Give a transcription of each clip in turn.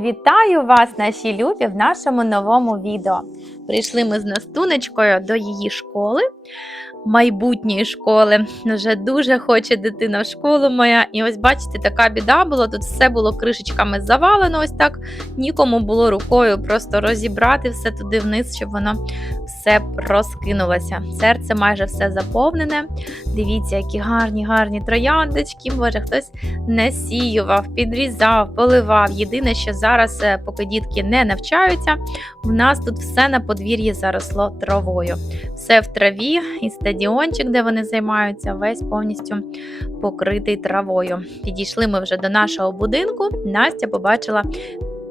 Вітаю вас, наші любі, в нашому новому відео. Прийшли ми з Настунечкою до її школи, майбутньої школи. Вже дуже хоче дитина в школу моя. І ось бачите, така біда була. Тут все було кришечками завалено, ось так. Нікому було рукою просто розібрати все туди вниз, щоб воно все розкинулося. Серце майже все заповнене. Дивіться, які гарні, гарні трояндочки. Боже, хтось насіював, підрізав, поливав. Єдине, що зараз, е, поки дітки не навчаються, в нас тут все на подвір'ї заросло травою. Все в траві, і стадіончик, де вони займаються, весь повністю покритий травою. Підійшли ми вже до нашого будинку. Настя побачила.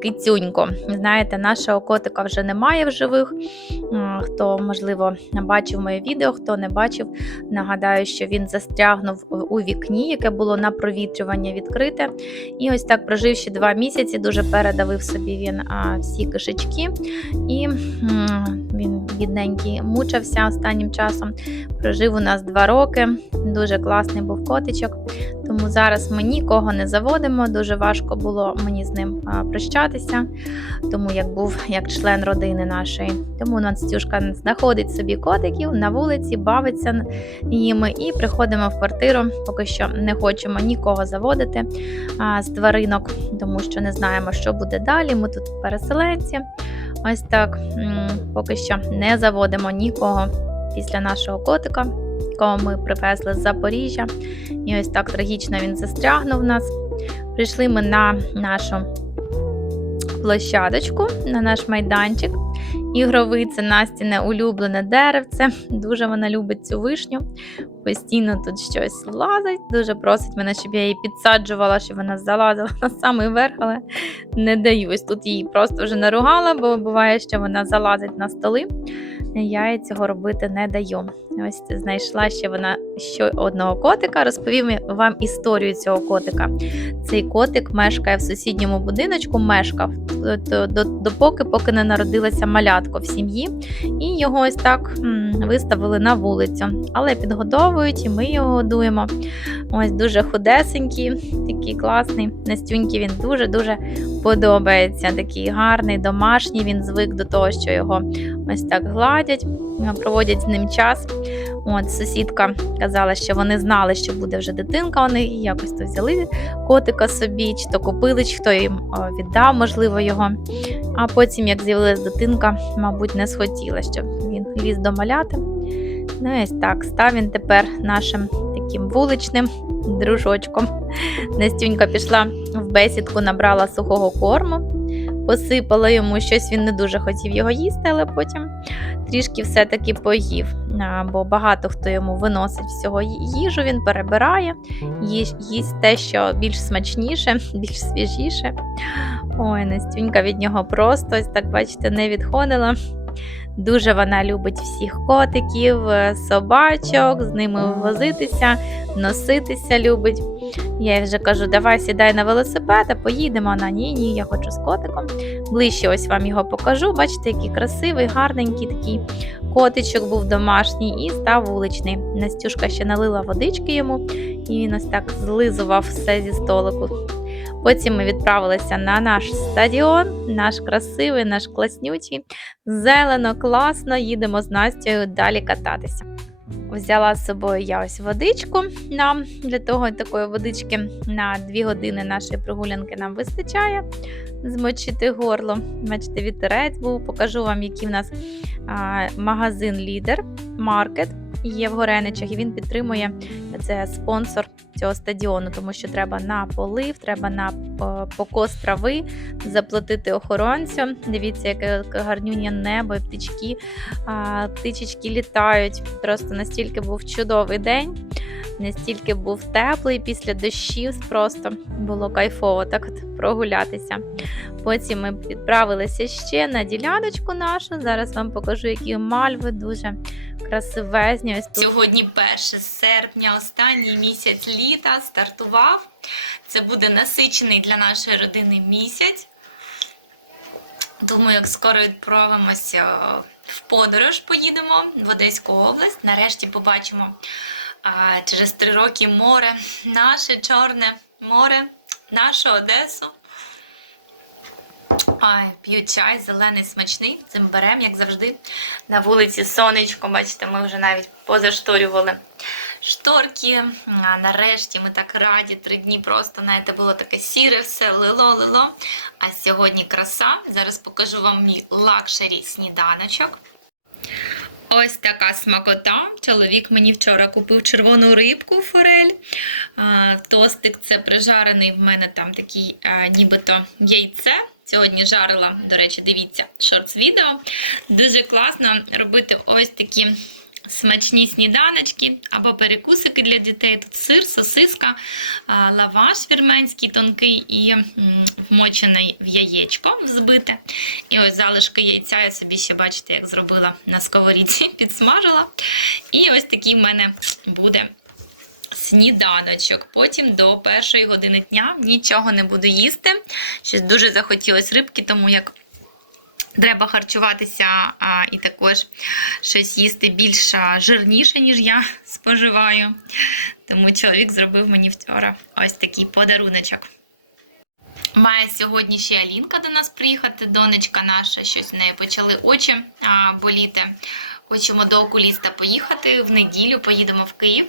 Кицюнько, знаєте, нашого котика вже немає в живих. Хто, можливо, бачив моє відео, хто не бачив, нагадаю, що він застрягнув у вікні, яке було на провітрювання відкрите. І ось так, проживши два місяці, дуже передавив собі він всі кишечки. І він бідненький мучився останнім часом. Прожив у нас два роки. Дуже класний був котичок. Тому зараз ми нікого не заводимо. Дуже важко було мені з ним прощатися, тому як був як член родини нашої. Тому Настюшка знаходить собі котиків на вулиці, бавиться їми і приходимо в квартиру. Поки що не хочемо нікого заводити з тваринок, тому що не знаємо, що буде далі. Ми тут переселенці. Ось так поки що не заводимо нікого після нашого котика, якого ми привезли з Запоріжжя. І ось так трагічно він застрягнув нас. Прийшли ми на нашу площадочку, на наш майданчик. Ігровий це Настіне улюблене деревце. Дуже вона любить цю вишню. Постійно тут щось лазить. Дуже просить мене, щоб я її підсаджувала, щоб вона залазила на самий верх, але не даю. Тут її просто вже наругала, бо буває, що вона залазить на столи. Я їй цього робити не даю. Ось знайшла ще вона ще одного котика. Розповім вам історію цього котика. Цей котик мешкає в сусідньому будиночку, мешкав до- до- допоки поки не народилася малятко в сім'ї, і його ось так виставили на вулицю. Але підгодовують, і ми його годуємо. Ось дуже худесенький, такий класний. Настюньки він дуже-дуже подобається. Такий гарний, домашній. Він звик до того, що його ось так гладять, проводять з ним час. От сусідка казала, що вони знали, що буде вже дитинка. Вони якось то взяли котика собі, чи то купили, чи хто їм віддав, можливо, його. А потім, як з'явилась дитинка, мабуть, не схотіла, щоб він ліз до маляти. Ну, ось так, став він тепер нашим таким вуличним дружочком. Настюнька пішла в бесідку, набрала сухого корму, посипала йому щось, він не дуже хотів його їсти, але потім трішки все-таки поїв. Бо багато хто йому виносить всього їжу, він перебирає, їсть, те, що більш смачніше, більш свіжіше. Ой, Настюнька від нього просто ось так, бачите, не відходила. Дуже вона любить всіх котиків, собачок, з ними возитися, носитися любить. Я їй вже кажу, давай сідай на велосипед, а поїдемо. Вона ні, ні, я хочу з котиком. Ближче ось вам його покажу. Бачите, який красивий, гарненький такий котичок був домашній і став вуличний. Настюшка ще налила водички йому, і він ось так злизував все зі столику. Потім ми відправилися на наш стадіон, наш красивий, наш класнючий. Зелено, класно, їдемо з Настю далі кататися. Взяла з собою я ось водичку нам для того такої водички на 2 години нашої прогулянки нам вистачає змочити горло. Бачите, вітерець був. Покажу вам, який в нас а, магазин Лідер Маркет є в Гореничах, і він підтримує це спонсор цього стадіону, тому що треба на полив, треба на е, покос трави, заплатити охоронцю. Дивіться, яке гарнюнє небо, птички, птичечки літають. Просто настільки був чудовий день. Настільки був теплий після дощів, просто було кайфово так от прогулятися. Потім ми відправилися ще на діляночку нашу. Зараз вам покажу, які мальви дуже красивезні. Ось тут. Сьогодні 1 серпня, останній місяць літа стартував. Це буде насичений для нашої родини місяць. Думаю, як скоро відправимося в подорож, поїдемо в Одеську область. Нарешті побачимо а, через три роки море, наше чорне море, нашу Одесу. Ой, п'ю чай, зелений смачний, цим берем, як завжди. На вулиці сонечко, бачите, ми вже навіть позашторювали шторки. А нарешті ми так раді. Три дні просто, знаєте, було таке сіре, все лило, лило. А сьогодні краса. Зараз покажу вам мій лакшері сніданочок. Ось така смакота. Чоловік мені вчора купив червону рибку форель. Тостик це прижарений в мене там такий нібито яйце. Сьогодні жарила, до речі, дивіться шортс відео. Дуже класно робити ось такі смачні сніданочки або перекусики для дітей. Тут сир, сосиска, лаваш вірменський тонкий і вмочений в яєчко взбите. І ось залишки яйця я собі ще бачите, як зробила на сковорідці, підсмажила. І ось такий в мене буде сніданочок. Потім до першої години дня нічого не буду їсти. Щось дуже захотілося рибки, тому як треба харчуватися а, і також щось їсти більш жирніше, ніж я споживаю. Тому чоловік зробив мені вчора ось такий подаруночок. Має сьогодні ще Алінка до нас приїхати, донечка наша, щось в неї почали очі а, боліти. Хочемо до окуліста поїхати. В неділю поїдемо в Київ.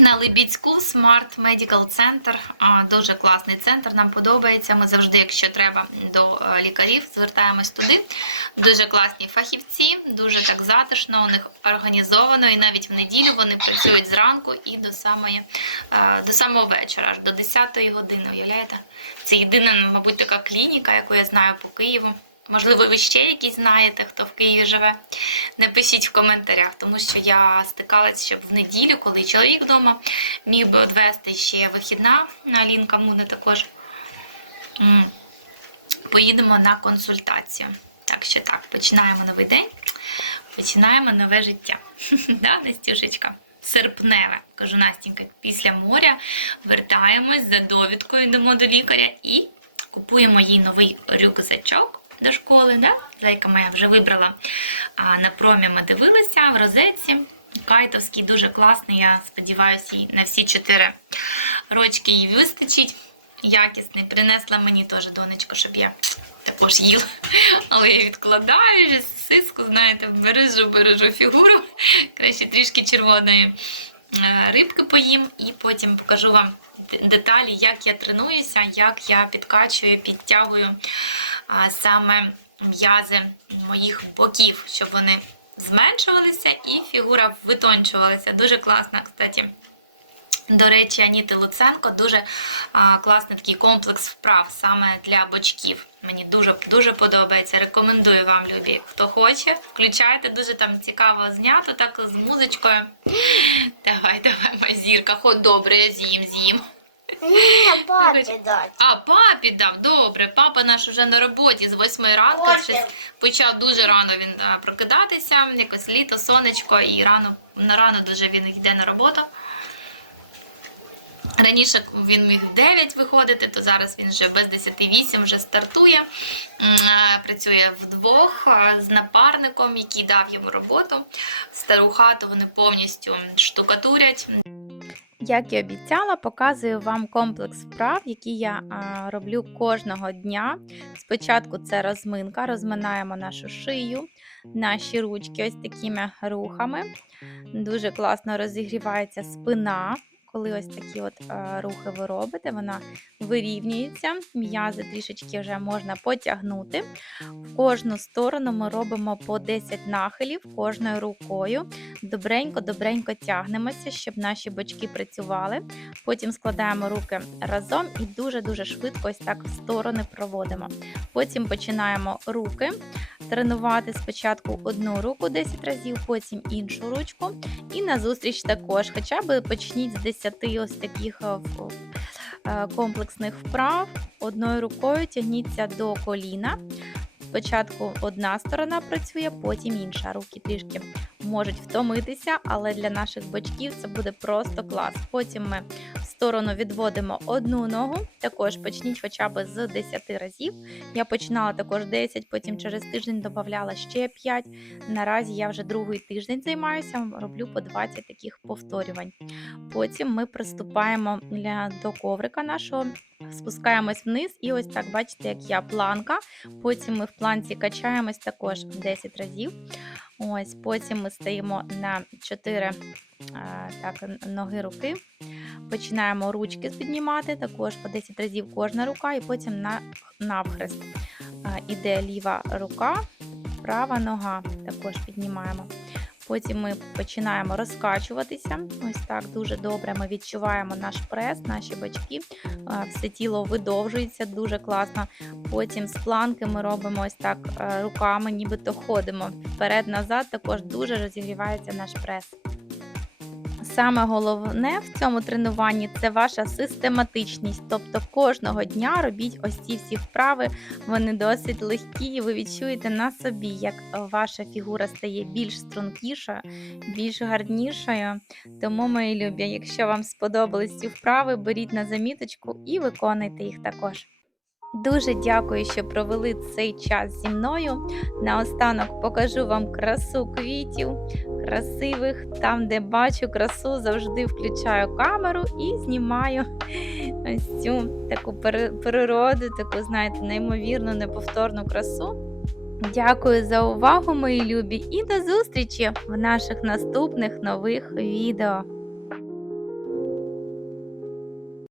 На Либідську Smart Medical Center. Дуже класний центр, нам подобається. Ми завжди, якщо треба, до е, лікарів звертаємось туди. Дуже класні фахівці, дуже так затишно, у них організовано, і навіть в неділю вони працюють зранку і до самої, е, до самого вечора, аж до 10-ї години. Уявляєте? Це єдина, мабуть, така клініка, яку я знаю по Києву. Можливо, ви ще якісь знаєте, хто в Києві живе. Напишіть в коментарях, тому що я стикалась, щоб в неділю, коли чоловік вдома, міг би відвести ще вихідна на Алінка Муни також. Поїдемо на консультацію. Так що так, починаємо новий день, починаємо нове життя. да, Настюшечка? Серпневе, кажу Настінька, після моря вертаємось за довідкою, йдемо до лікаря і купуємо їй новий рюкзачок до школи. Да? Зайка моя вже вибрала а, на промі. Ми дивилися в розетці. Кайтовський дуже класний. Я сподіваюся, їй на всі чотири рочки їй вистачить. Якісний. Принесла мені теж донечко, щоб я також їла. Але я відкладаю сиску, знаєте, бережу, бережу фігуру. Краще трішки червоної е, рибки поїм і потім покажу вам деталі, як я тренуюся, як я підкачую, підтягую саме м'язи моїх боків, щоб вони зменшувалися і фігура витончувалася. Дуже класна, кстати. До речі, Аніти Луценко дуже а, класний такий комплекс вправ саме для бочків. Мені дуже дуже подобається. Рекомендую вам, любі, хто хоче. Включайте, дуже там цікаво знято, так з музичкою. Давай, давай, моя зірка, хоч добре, я з'їм, з'їм. Ні, папі дать. А, папі дав, добре. Папа наш уже на роботі з 8 ранку. Щось почав дуже рано він а, прокидатися, якось літо, сонечко, і рано, на рано дуже він йде на роботу. Раніше він міг в 9 виходити, то зараз він вже без 10-8 вже стартує. Працює вдвох з напарником, який дав йому роботу. Стару хату вони повністю штукатурять. Як і обіцяла, показую вам комплекс вправ, які я роблю кожного дня. Спочатку це розминка, розминаємо нашу шию, наші ручки ось такими рухами. Дуже класно розігрівається спина. Коли ось такі от е, рухи ви робите, вона вирівнюється, м'язи трішечки вже можна потягнути. В кожну сторону ми робимо по 10 нахилів кожною рукою. Добренько-добренько тягнемося, щоб наші бочки працювали. Потім складаємо руки разом і дуже-дуже швидко ось так в сторони проводимо. Потім починаємо руки тренувати спочатку одну руку 10 разів, потім іншу ручку. І назустріч також. Хоча б почніть з 10 ось таких е, е, комплексних вправ. Одною рукою тягніться до коліна. Спочатку одна сторона працює, потім інша. Руки трішки можуть втомитися, але для наших бочків це буде просто клас. Потім ми в сторону відводимо одну ногу. Також почніть хоча б з 10 разів. Я починала також 10, потім через тиждень додавала ще 5. Наразі я вже другий тиждень займаюся, роблю по 20 таких повторювань. Потім ми приступаємо до коврика нашого спускаємось вниз, і ось так, бачите, як я планка. Потім ми в планці качаємось також 10 разів. Ось, потім ми стоїмо на 4 так, ноги руки. Починаємо ручки піднімати, також по 10 разів кожна рука, і потім на, навхрест. Іде ліва рука, права нога також піднімаємо. Потім ми починаємо розкачуватися. Ось так дуже добре. Ми відчуваємо наш прес, наші бачки. Все тіло видовжується дуже класно. Потім з планки ми робимо ось так е, руками, нібито ходимо вперед-назад. Також дуже розігрівається наш прес. Саме головне в цьому тренуванні це ваша систематичність. Тобто кожного дня робіть ось ці всі вправи. Вони досить легкі, і ви відчуєте на собі, як ваша фігура стає більш стрункішою, більш гарнішою. Тому, мої любі, якщо вам сподобались ці вправи, беріть на заміточку і виконуйте їх також. Дуже дякую, що провели цей час зі мною. Наостанок покажу вам красу квітів, красивих. Там, де бачу красу, завжди включаю камеру і знімаю ось цю таку природу, таку, знаєте, неймовірну, неповторну красу. Дякую за увагу, мої любі, і до зустрічі в наших наступних нових відео.